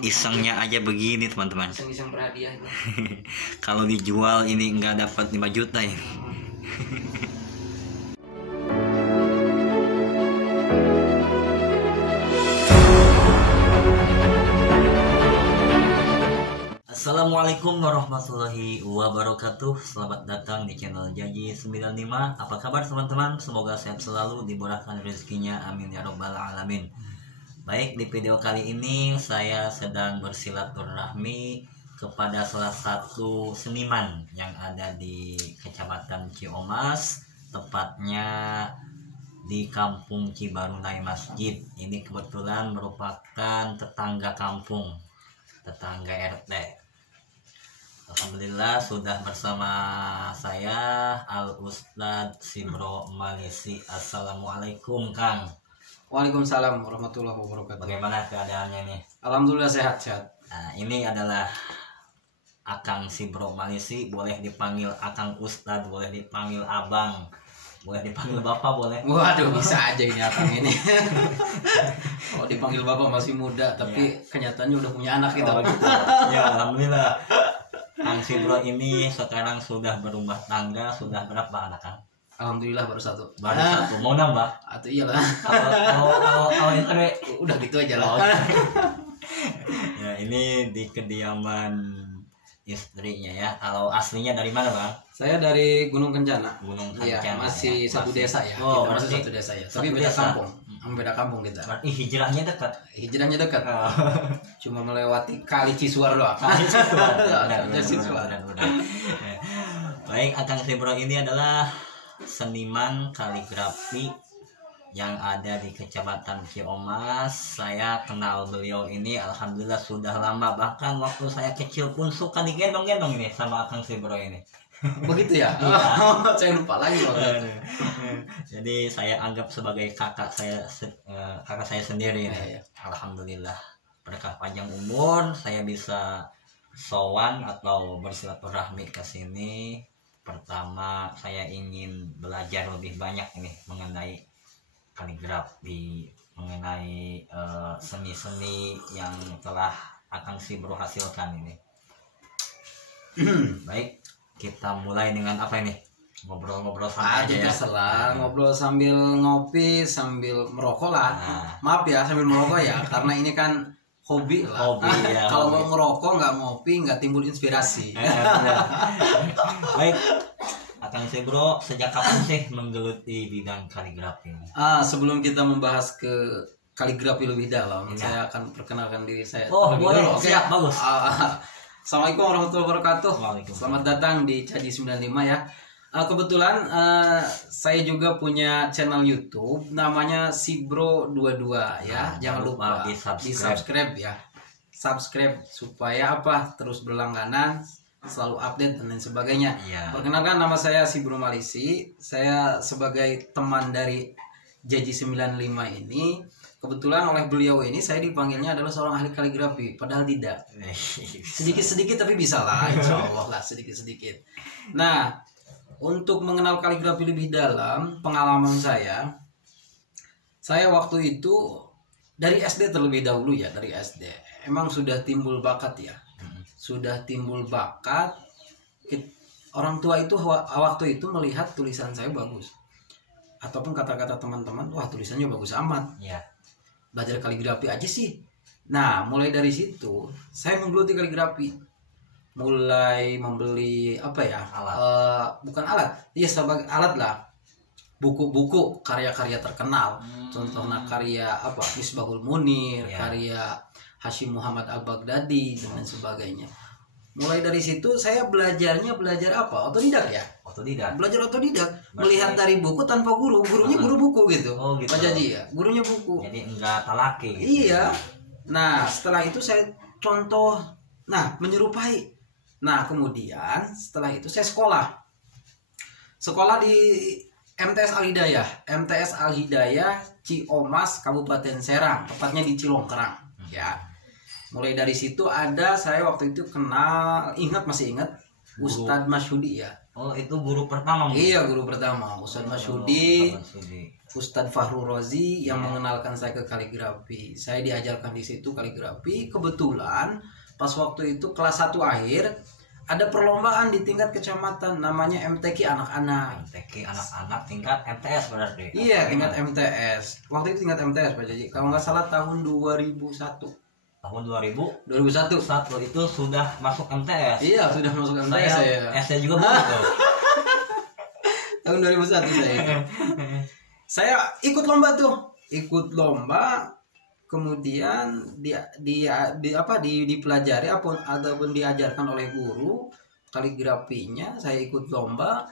Isengnya aja begini teman-teman. Iseng berhadiah. Kalau dijual ini nggak dapat 5 juta ya. Assalamualaikum warahmatullahi wabarakatuh. Selamat datang di channel Jaji 95. Apa kabar teman-teman? Semoga sehat selalu, dimurahkan rezekinya, amin ya robbal alamin. Baik, di video kali ini saya sedang bersilaturahmi kepada salah satu seniman yang ada di Kecamatan Ciomas, tepatnya di Kampung Cibarunai Masjid. Ini kebetulan merupakan tetangga kampung, tetangga RT. Alhamdulillah sudah bersama saya Al Ustadz Sibro Malisi. Assalamualaikum Kang. Waalaikumsalam warahmatullahi wabarakatuh. Bagaimana keadaannya nih? Alhamdulillah sehat-sehat. Nah, ini adalah Akang Sibro Malisi. Boleh dipanggil Akang Ustadz, boleh dipanggil Abang, boleh dipanggil Bapak, boleh. Waduh, bisa aja ini Akang ini. Kalau dipanggil Bapak masih muda, tapi kenyataannya udah punya anak gitu. Oh, gitu. Ya, alhamdulillah. Kang Sibro ini sekarang sudah berumah tangga. Sudah berapa anak Kang? Alhamdulillah baru satu. Baru satu. Mau nambah? Atau iyalah. Kalau yang ada Udah gitu aja lah. Ya, ini di kediaman istrinya ya. Kalau aslinya dari mana Bang? Saya dari Gunung Kencana. Gunung Iya, Kencana. masih ya? satu desa ya. Oh, Kita masih berarti satu desa ya. satu Tapi beda desa. kampung. Beda kampung kita. Berarti hijrahnya dekat. Hijrahnya dekat. Cuma melewati Kali Cisuar doang. Baik, Akang Sibro ini adalah seniman kaligrafi yang ada di Kecamatan Ciomas. Saya kenal beliau ini alhamdulillah sudah lama, bahkan waktu saya kecil pun suka digendong-gendong ini sama Akang Sibro ini. Begitu ya? Iya. Saya lupa lagi waktu itu. Jadi saya anggap sebagai kakak saya sendiri ini. Iya. Alhamdulillah berkah panjang umur saya bisa sowan atau bersilaturahmi ke sini. Pertama saya ingin belajar lebih banyak ini mengenai kaligrafi, mengenai seni-seni yang telah Akang Sibro hasilkan ini. Baik, kita mulai dengan apa ini? Ngobrol-ngobrol santai aja ya. Terserah, ngobrol sambil ngopi, sambil merokok lah. Nah. Maaf ya, sambil merokok ya, karena ini kan hobi lah. Hobi, ya, Kalau hobi. mau ngerokok nggak ngopi nggak timbul inspirasi. Benar. Baik, Akang Sibro sejak kapan sih menggeluti bidang kaligrafi ini? Sebelum kita membahas ke kaligrafi lebih dalam, Ya. saya akan perkenalkan diri saya. Oh, terlebih boleh. dulu, oke? Siap, bagus. Assalamualaikum warahmatullahi wabarakatuh. Waalaikumsalam. Selamat datang di Caji 95 ya. Kebetulan saya juga punya channel YouTube namanya Sibro 22 ya. Jangan lupa di subscribe ya. Subscribe supaya apa? Terus berlangganan, selalu update dan lain sebagainya. Iya. Perkenalkan, nama saya Sibro Malisi. Saya sebagai teman dari Jaji 95 ini, kebetulan oleh beliau ini saya dipanggilnya adalah seorang ahli kaligrafi, padahal tidak. Sedikit-sedikit tapi bisa lah, insya Allah lah, sedikit-sedikit. Nah, untuk mengenal kaligrafi lebih dalam, pengalaman saya waktu itu dari SD terlebih dahulu ya, dari SD. Emang sudah timbul bakat ya, sudah timbul bakat. Orang tua itu waktu itu melihat tulisan saya bagus, ataupun kata-kata teman-teman, wah tulisannya bagus amat. Ya. Belajar kaligrafi aja sih. Nah, mulai dari situ saya menggeluti kaligrafi. Mulai membeli apa ya? Bukan alat. Iya, sebagai alat lah. Buku-buku karya-karya terkenal. Contohnya karya apa? Misbahul Munir, Ya. karya Hashim Muhammad Al-Baghdadi dan lain sebagainya. Mulai dari situ saya belajar apa? Otodidak ya? Otodidak. Belajar otodidak. Berarti- Melihat dari buku tanpa guru. Gurunya guru buku gitu. Oh, gitu. Pak Jaji ya. Gurunya buku. Jadi enggak talaki gitu. Iya. Nah, setelah itu saya contoh, menyerupai. Nah, kemudian setelah itu saya sekolah di MTS Al Hidayah Ciomas, Kabupaten Serang, tepatnya di Cilongkerang. Ya. Mulai dari situ saya waktu itu masih ingat Ustadz Masyudi ya. Oh, itu guru pertama. Iya, guru pertama Ustadz Masyudi. Ustadz Fahru Rozi yang mengenalkan saya ke kaligrafi. Saya diajarkan di situ kaligrafi. Kebetulan pas waktu itu kelas 1 akhir ada perlombaan di tingkat kecamatan namanya MTQ anak-anak. MTQ anak-anak tingkat MTS berarti. Iya, tingkat MTS. Waktu itu tingkat MTS Pak Jaji. Kalau nggak salah tahun 2001. Tahun 2001 2001 itu sudah masuk MTS. Iya, sudah masuk MTS saya. SD juga begitu. Tahun 2001 saya. Saya ikut lomba tuh. Ikut lomba, kemudian dipelajari ataupun diajarkan oleh guru kaligrafinya. Saya ikut lomba.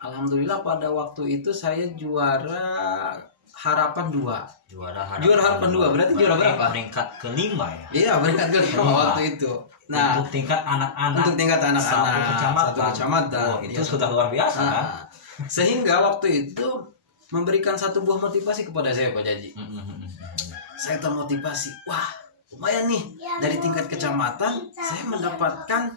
Alhamdulillah pada waktu itu saya juara harapan 2. Juara harapan 2. Berarti juara berapa? Peringkat kelima ya. Iya, peringkat kelima waktu itu. Nah, untuk tingkat anak-anak. Untuk tingkat anak-anak satu kecamatan. Oh, itu sudah luar biasa kan? Sehingga waktu itu memberikan satu buah motivasi kepada saya Pak Jaji. Saya termotivasi. Wah, lumayan nih. Dari tingkat kecamatan saya mendapatkan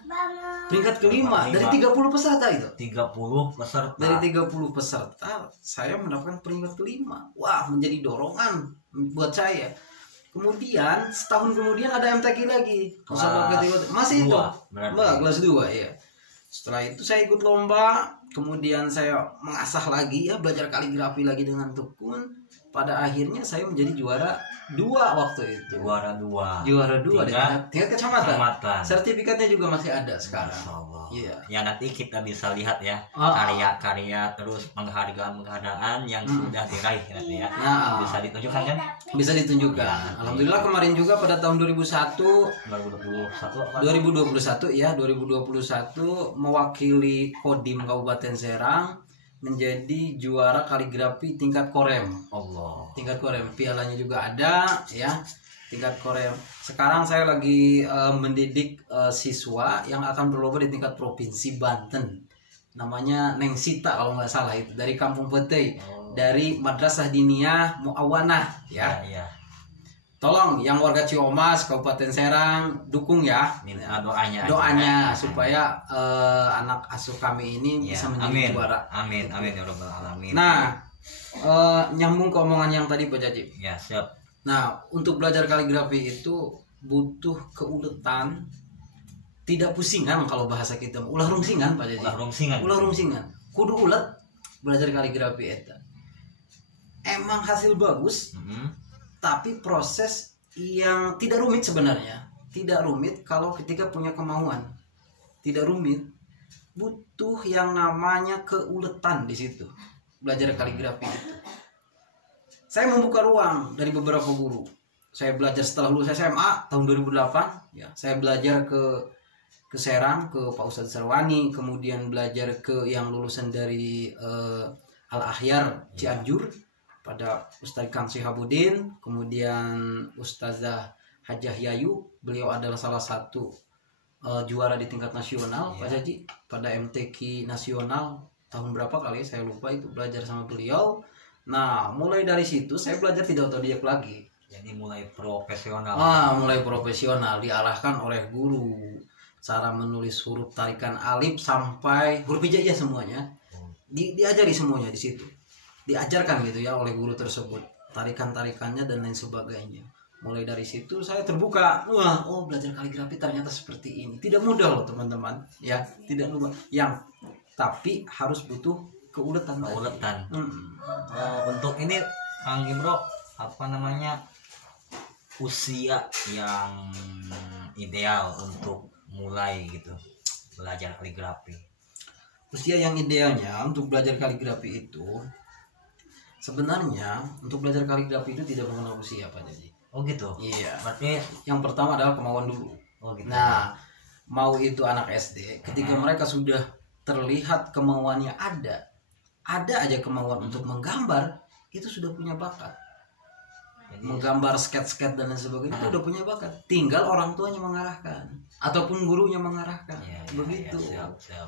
peringkat kelima dari 30 peserta itu. 30 peserta. Dari 30 peserta saya mendapatkan peringkat kelima. Wah, menjadi dorongan buat saya. Kemudian setahun kemudian ada MTQ lagi. Masih itu. Kelas 2 ya. Setelah itu saya ikut lomba, kemudian saya mengasah lagi ya, belajar kaligrafi lagi dengan tekun. Pada akhirnya saya menjadi juara 2 waktu itu. Juara 2 di tingkat kecamatan. Sertifikatnya juga masih ada sekarang. Iya. Ya nanti kita bisa lihat ya karya-karya terus penghargaan yang sudah diraih nanti ya. Bisa ditunjukkan kan? Bisa ditunjukkan. Alhamdulillah kemarin juga pada tahun 2021 ya, 2021 mewakili Kodim Kabupaten Serang menjadi juara kaligrafi tingkat korem. Allah. Tingkat korem, pialanya juga ada ya. Tingkat korem. Sekarang saya lagi mendidik siswa yang akan berlomba di tingkat provinsi Banten. Namanya Neng Sita kalau nggak salah itu, dari Kampung Petei, dari Madrasah Diniyah Muawanah ya. Iya. Tolong yang warga Ciomas Kabupaten Serang dukung ya. Minta doanya supaya anak asuh kami ini bisa menjadi juara. Amin ya rabbal alamin. Nah, nyambung ke omongan yang tadi Pak Jaji. Ya, siap. Nah, untuk belajar kaligrafi itu butuh keuletan, tidak pusingan kalau bahasa kita. Ulah rungsingan Pak Jaji. Ulah rungsingan. Kudu ulet belajar kaligrafi eta. Emang hasil bagus. Tapi proses yang tidak rumit sebenarnya. Tidak rumit kalau ketika punya kemauan. Tidak rumit. Butuh yang namanya keuletan di situ. Belajar kaligrafi itu. Saya membuka ruang dari beberapa guru. Saya belajar setelah lulus SMA tahun 2008. Ya, saya belajar ke Serang, ke Pak Ustadz Sarwani. Kemudian belajar ke yang lulusan dari Al-Ahyar Cianjur. Pada Ustadz Kang Syihabuddin, kemudian Ustazah Hajah Yayu, beliau adalah salah satu juara di tingkat nasional Pak Jaji pada MTQ nasional tahun berapa kali saya lupa itu, belajar sama beliau. Nah, mulai dari situ saya belajar tidak otodidak lagi. Jadi mulai profesional. Mulai profesional, diarahkan oleh guru. Cara menulis huruf tarikan alif sampai huruf hijaiyah semuanya. Diajari semuanya di situ. Diajarkan gitu ya oleh guru tersebut, tarikan-tarikannya dan lain sebagainya. Mulai dari situ saya terbuka, belajar kaligrafi ternyata seperti ini. Tidak mudah loh teman-teman, ya tidak mudah. Tapi harus butuh keuletan. Untuk ini Kang Ibro, usia yang ideal untuk mulai gitu belajar kaligrafi. Usia yang idealnya untuk belajar kaligrafi itu, sebenarnya untuk belajar kaligrafi itu tidak mengenal usia Pak Jaji. Oh gitu. Iya. Berarti yang pertama adalah kemauan dulu. Oh gitu. Nah, mau itu anak SD, ketika mereka sudah terlihat kemauannya ada aja kemauan untuk menggambar, itu sudah punya bakat. Jadi, menggambar sketch-sketch dan lain sebagainya itu udah punya bakat. Tinggal orang tuanya mengarahkan ataupun gurunya mengarahkan. Begitu. Ya, siap.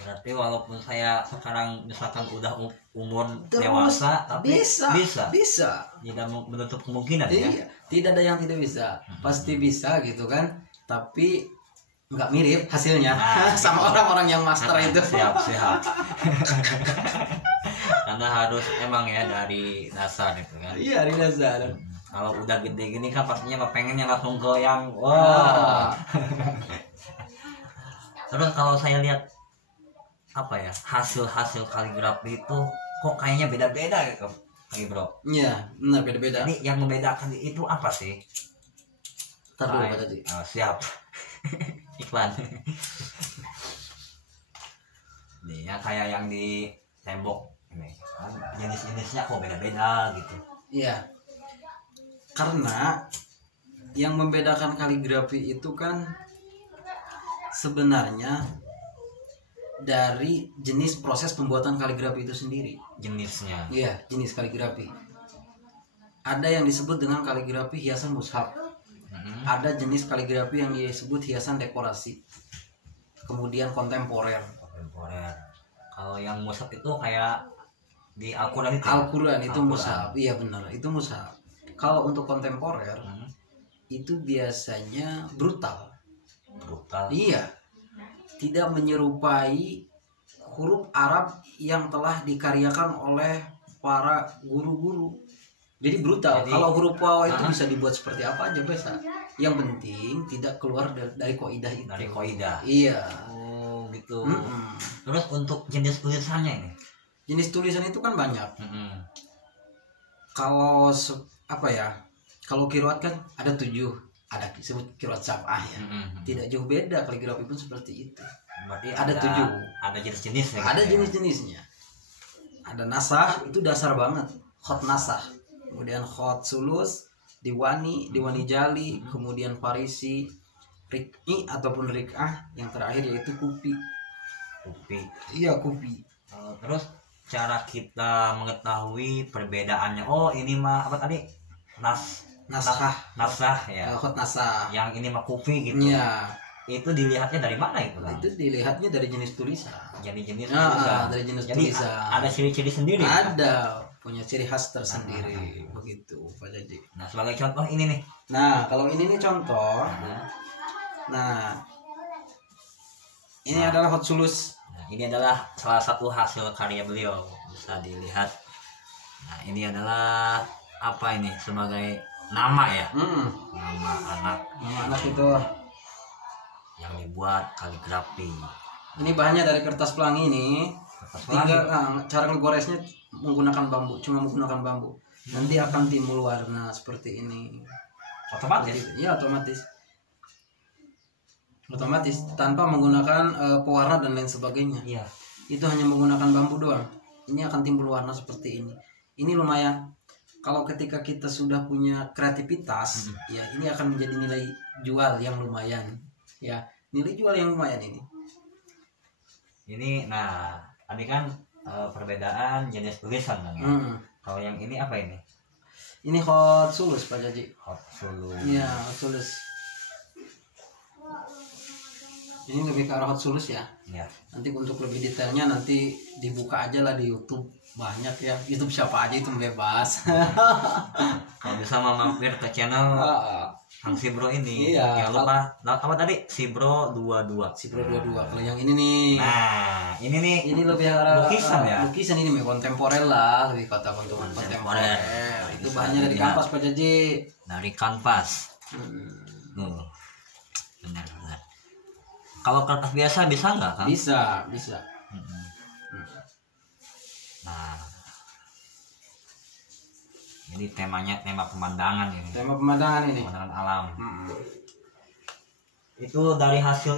Berarti walaupun saya sekarang misalkan udah umur dewasa, tapi bisa. Tidak menutup kemungkinan ya. Tidak ada yang tidak bisa. Pasti bisa gitu kan. Tapi nggak mirip hasilnya sama orang-orang yang master itu. Siap. Karena harus emang ya dari dasar itu kan. Iya, dari dasar. Kalau udah gede gini kan pastinya pengennya langsung ke yang wah. Terus kalau saya lihat apa ya hasil kaligrafi itu kok kayaknya beda-beda gitu, lagi bro. Iya, benar beda-beda. Jadi yang membedakan itu apa sih? Ntar dulu Pak Haji. Siap. Iklan. Nih ya kayak yang di tembok ini kan jenis-jenisnya kok beda-beda gitu. Iya. Karena yang membedakan kaligrafi itu kan sebenarnya dari jenis proses pembuatan kaligrafi itu sendiri. Jenisnya. Iya, jenis kaligrafi. Ada yang disebut dengan kaligrafi hiasan mushaf. Ada jenis kaligrafi yang disebut hiasan dekorasi. Kemudian kontemporer. Kalau yang mushaf itu kayak di Al-Quran itu. Al-Quran itu mushaf. Iya benar, itu mushaf. Kalau untuk kontemporer itu biasanya brutal. Iya. Tidak menyerupai huruf Arab yang telah dikaryakan oleh para guru-guru. Jadi brutal. Kalau huruf waw itu bisa dibuat seperti apa aja bisa. Yang penting tidak keluar dari kaidah itu. Dari kaidah. Iya. Oh gitu. Terus untuk jenis tulisannya ini? Jenis tulisan itu kan banyak. Kalau apa ya? Kalau qiraat kan ada 7. Ada disebut qiraat sab'ah ya. Tidak jauh beda kaligrafi pun seperti itu. Berarti ada 7. Ada jenis-jenisnya. Ada jenis-jenisnya. Ada nasah itu dasar banget. Khot nasah. Kemudian khot sulus, diwani jali, kemudian farisi, rik'i ataupun rik'ah, yang terakhir yaitu kupi. Iya, kupi. Terus cara kita mengetahui perbedaannya. Oh, ini mah apa tadi? Nasah ya. Khot nasah. Yang ini mah kufi gitu. Iya. Itu dilihatnya dari mana itu? Itu dilihatnya dari jenis tulisan. Jadi jenis tulisan. Dari jenis jadi tulisan. Ada ciri-ciri sendiri. Ada, punya ciri khas tersendiri. Begitu, Pak Jaji. Nah, sebagai contoh ini nih. Nah, kalau ini nih contoh. Nah, ini adalah hot sulus. Nah, ini adalah salah satu hasil karya beliau. Bisa dilihat. Nah, ini adalah apa ini? Sebagai nama ya. Nama anak. Nama anak itu yang dibuat kaligrafi. Ini bahannya dari kertas pelangi nih. Tinggal cara ngegoresnya menggunakan bambu, cuma menggunakan bambu. Nanti akan timbul warna seperti ini. Otomatis? Iya, otomatis. Otomatis tanpa menggunakan pewarna dan lain sebagainya. Iya. Itu hanya menggunakan bambu doang. Ini akan timbul warna seperti ini. Ini lumayan. Kalau ketika kita sudah punya kreativitas, ya ini akan menjadi nilai jual yang lumayan. Ya, nilai jual yang lumayan ini. Ini, nah, tadi kan perbedaan jenis tulisan kan ya. Kalau yang ini apa ini? Ini hot sulus Pak Jaji. Hot sulus. Iya, hot sulus. Ini lebih ke arah hot sulus ya. Iya. Nanti untuk lebih detailnya nanti dibuka aja lah di YouTube. Banyak ya. YouTube siapa aja itu bebas. Kalau bisa mampir ke channel Kang Sibro ini. Iya. Jangan lupa apa tadi? Sibro 22. Sibro 22. Kalau yang ini nih. Nah, ini nih. Ini lebih arah lukisan ya. Lukisan ini kontemporer lah, lebih kata kontemporer. Itu bahannya dari kanvas Pak Jaji. Dari kanvas. Benar. Kalau kertas biasa bisa nggak Kang? Bisa. Nah, ini tema pemandangan ini. Tema pemandangan ini. Pemandangan alam. Itu dari hasil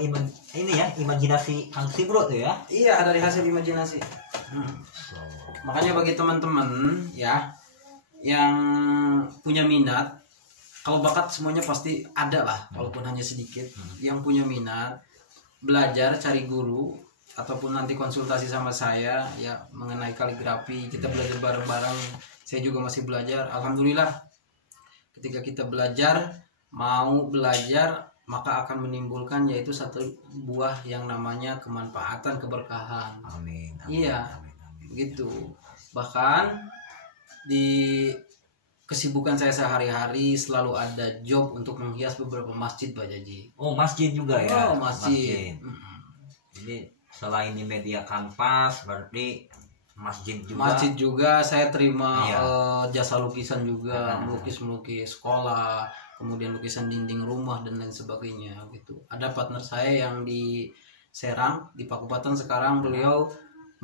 imajinasi Kang Sibro tuh ya? Iya, dari hasil imajinasi. Makanya bagi teman-teman ya yang punya minat, kalau bakat semuanya pasti ada lah, walaupun hanya sedikit. Yang punya minat belajar, cari guru ataupun nanti konsultasi sama saya ya mengenai kaligrafi, kita belajar bareng-bareng. Saya juga masih belajar. Alhamdulillah ketika kita mau belajar maka akan menimbulkan yaitu satu buah yang namanya kemanfaatan, keberkahan. Amin. Iya, begitu. Bahkan di kesibukan saya sehari-hari selalu ada job untuk menghias beberapa masjid Pak Jaji. Oh, masjid juga ya? Oh, masjid. Jadi selain di media kanvas berarti masjid juga saya terima Iya. jasa lukisan juga, melukis sekolah, kemudian lukisan dinding rumah dan lain sebagainya gitu. Ada partner saya yang di Serang di Pakupatan, sekarang beliau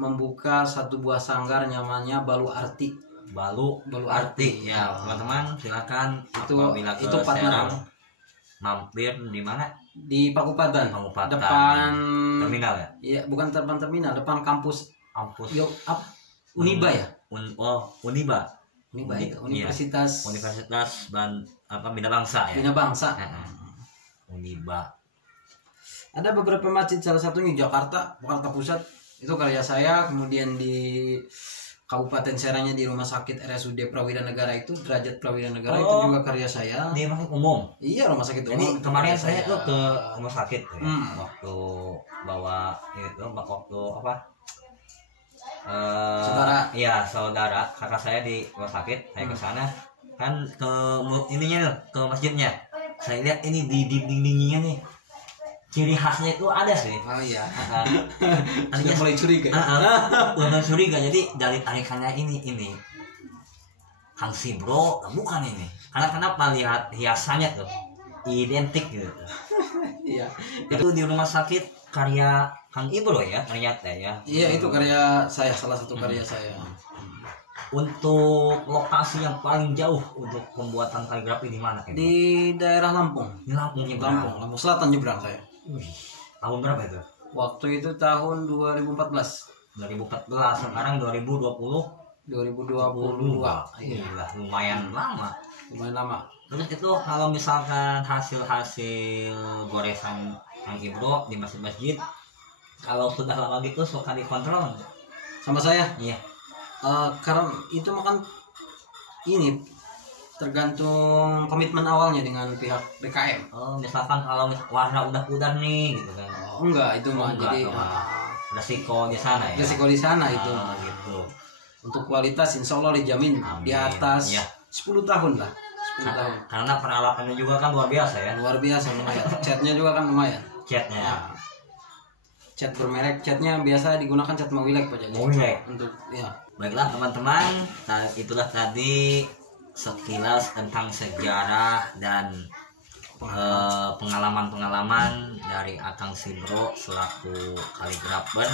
membuka satu buah sanggar namanya Balu Arti. Balu Arti ya teman-teman, silakan apabila ke itu partner Serang mampir di mana? di Pakupatan, Pakupatan. depan Terminal ya? Iya, bukan depan terminal, depan kampus Uniba ya. Uniba Itu Iya. Universitas Bina Bangsa ya. Bina Bangsa. Uniba. Ada beberapa masjid, salah satunya Jakarta Pusat, itu karya saya. Kemudian di Kabupaten Serangnya di Rumah Sakit RSUD Prawira Negara itu, Derajat Prawira Negara, itu juga karya saya. Di rumah umum. Iya, rumah sakit Jadi umum. kemarin saya tuh ke rumah sakit ya, Hmm. waktu bawa itu waktu apa? Saudara kakak saya di rumah sakit, saya ke sana kan ke ininya ke masjidnya. Saya lihat ini di dinding-dindingnya nih. Ciri khasnya itu ada sih. Oh iya. Artinya mulai curiga. Udah curiga, jadi dari tarikannya ini Kang Sibro bukan ini. Karena kenapa, lihat hiasannya tuh identik gitu. Iya. Itu di rumah sakit karya Kang Ibro ya ternyata ya. Iya, itu karya saya, salah satu karya saya. Untuk lokasi yang paling jauh untuk pembuatan kaligrafi di mana? Di daerah Lampung. Di Lampung Nyebrang. Lampung Selatan Nyebrang saya. Tahun berapa itu? Waktu itu tahun 2014. 2014, sekarang 2022. 2022. Iya, Gila, lumayan lama. lumayan lama. Terus itu kalau misalkan hasil goresan Kang Ibro di masjid-masjid, kalau sudah lama gitu suka dikontrol nggak? Sama saya. Iya. Karena itu makan ini tergantung komitmen awalnya dengan pihak BKM. Misalkan kalau warna udah pudar nih gitu kan. Enggak, itu mah Enggak, jadi itu mah resiko di sana ya. risiko di sana itu. Gitu. Untuk kualitas insya Allah dijamin di atas Iya. 10 tahun lah. 10 tahun. Karena peralatannya juga kan luar biasa ya. Luar biasa, lumayan. Catnya juga kan lumayan. Catnya. Nah, cat bermerek, catnya biasa digunakan cat Mawilek Pak Jadi. Mawilek. Untuk ya. Baiklah teman-teman, itulah tadi sekilas tentang sejarah dan pengalaman-pengalaman dari Akang Sibro selaku kaligrafer.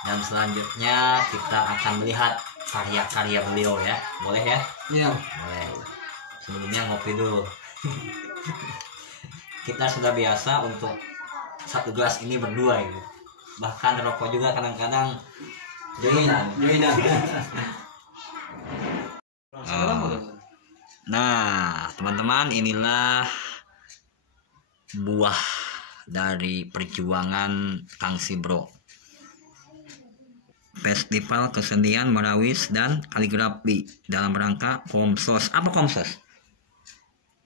Dan selanjutnya kita akan melihat karya-karya beliau ya. Boleh ya? Iya. Boleh. Sebelumnya ngopi dulu. Kita sudah biasa untuk satu gelas ini berdua gitu. Bahkan rokok juga kadang-kadang joinan. Nah, teman-teman, inilah buah dari perjuangan Kang Sibro. Festival Kesenian Merawis dan Kaligrafi dalam rangka Komsos. Apa Komsos?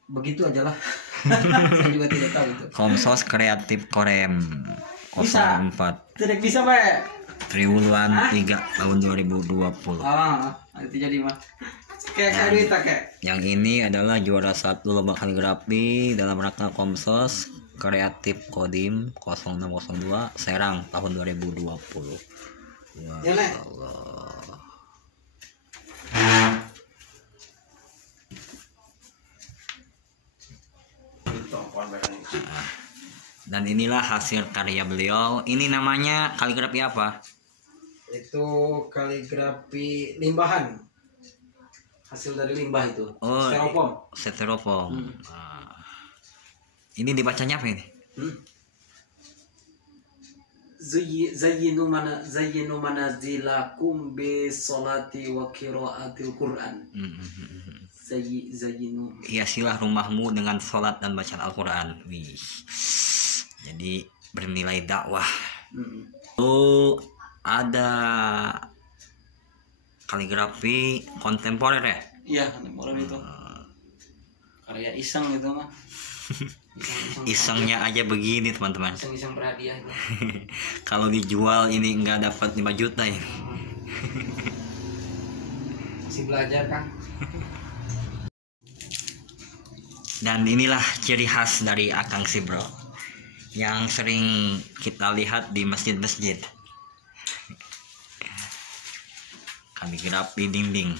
Begitu aja lah. Saya juga tidak tahu itu. Komsos Kreatif Korem 04 Tidak bisa, Pak. Triwulan 3 tahun 2020. Itu jadi mah. Kayak duita kayak. Yang ini adalah juara 1 lomba kaligrafi dalam rangka Komsos Kreatif Kodim 0602 Serang tahun 2020. Ya, Nek. Allah. Dan inilah hasil karya beliau. Ini namanya kaligrafi apa? Itu kaligrafi limbahan. Hasil dari limbah itu. Styrofoam. Styrofoam. Ini dibacanya apa ini? Zayyinu manazilakum bi sholati wa qiraatil Qur'an. Zayyinu. Hiasilah rumahmu dengan sholat dan bacaan Al-Quran. Wih. Jadi bernilai dakwah. Ada kaligrafi kontemporer ya? Iya, kontemporer itu. Karya iseng itu mah. Isengnya aja begini teman-teman. Iseng berhadiah. Kalau dijual ini nggak dapat 5 juta ya. Masih belajar kan? Dan inilah ciri khas dari Akang Sibro yang sering kita lihat di masjid-masjid. kaligrafi dinding.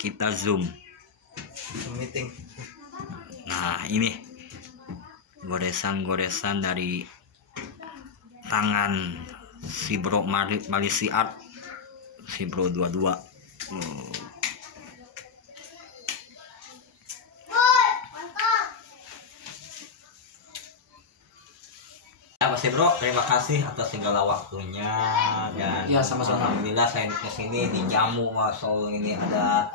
Kita zoom. Meeting. Nah, ini goresan-goresan dari tangan si Bro Malisi Art, si Bro 22. Ya Mas Bro, terima kasih atas segala waktunya dan Ya, sama-sama. alhamdulillah saya kesini dijamu Mas Allah, ini ada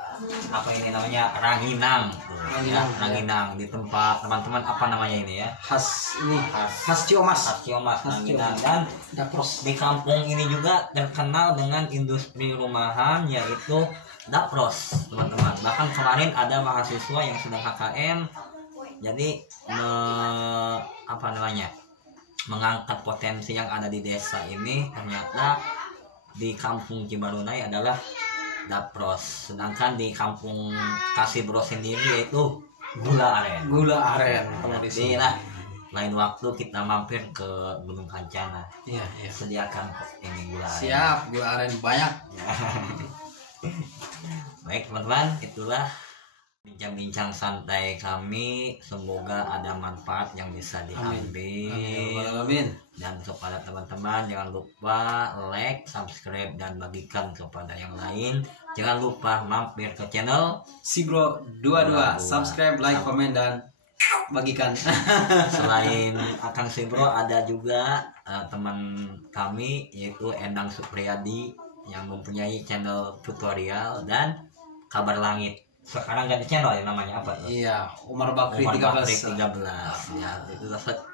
apa ini namanya ranginang. Ranginang, Ya, ranginang di tempat teman-teman apa namanya ini ya? Khas Khas Ciomas. Ciomas Khas ranginang. Ciomas. Dan Dapros. di kampung ini juga terkenal dengan industri rumahan yaitu dapros, teman-teman. Bahkan kemarin ada mahasiswa yang sedang KKN, jadi apa namanya, mengangkat potensi yang ada di desa ini. Ternyata di kampung Cibarunai adalah dapros, sedangkan di kampung Kasibro sendiri yaitu gula aren. Gula aren. Jadi lah lain waktu kita mampir ke Gunung Kancana, Iya, iya. sediakan kok ini gula aren. Siap, gula aren banyak. Ya. Baik teman-teman, itulah bincang-bincang santai kami. Semoga ada manfaat yang bisa diambil. Amin. Dan kepada teman-teman jangan lupa like, subscribe, dan bagikan kepada yang lain. Jangan lupa mampir ke channel Si Bro 22. Subscribe, like, komen, dan bagikan. Selain Akang Si Bro, ada juga teman kami yaitu Endang Supriyadi yang mempunyai channel tutorial dan Kabar Langit. Sekarang ganti channel ya, namanya apa tuh? Iya, Umar Bakri Umar 13. Bakri 13. Ya,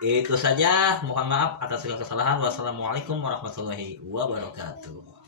itu saja. Mohon maaf atas segala kesalahan. Wassalamualaikum warahmatullahi wabarakatuh.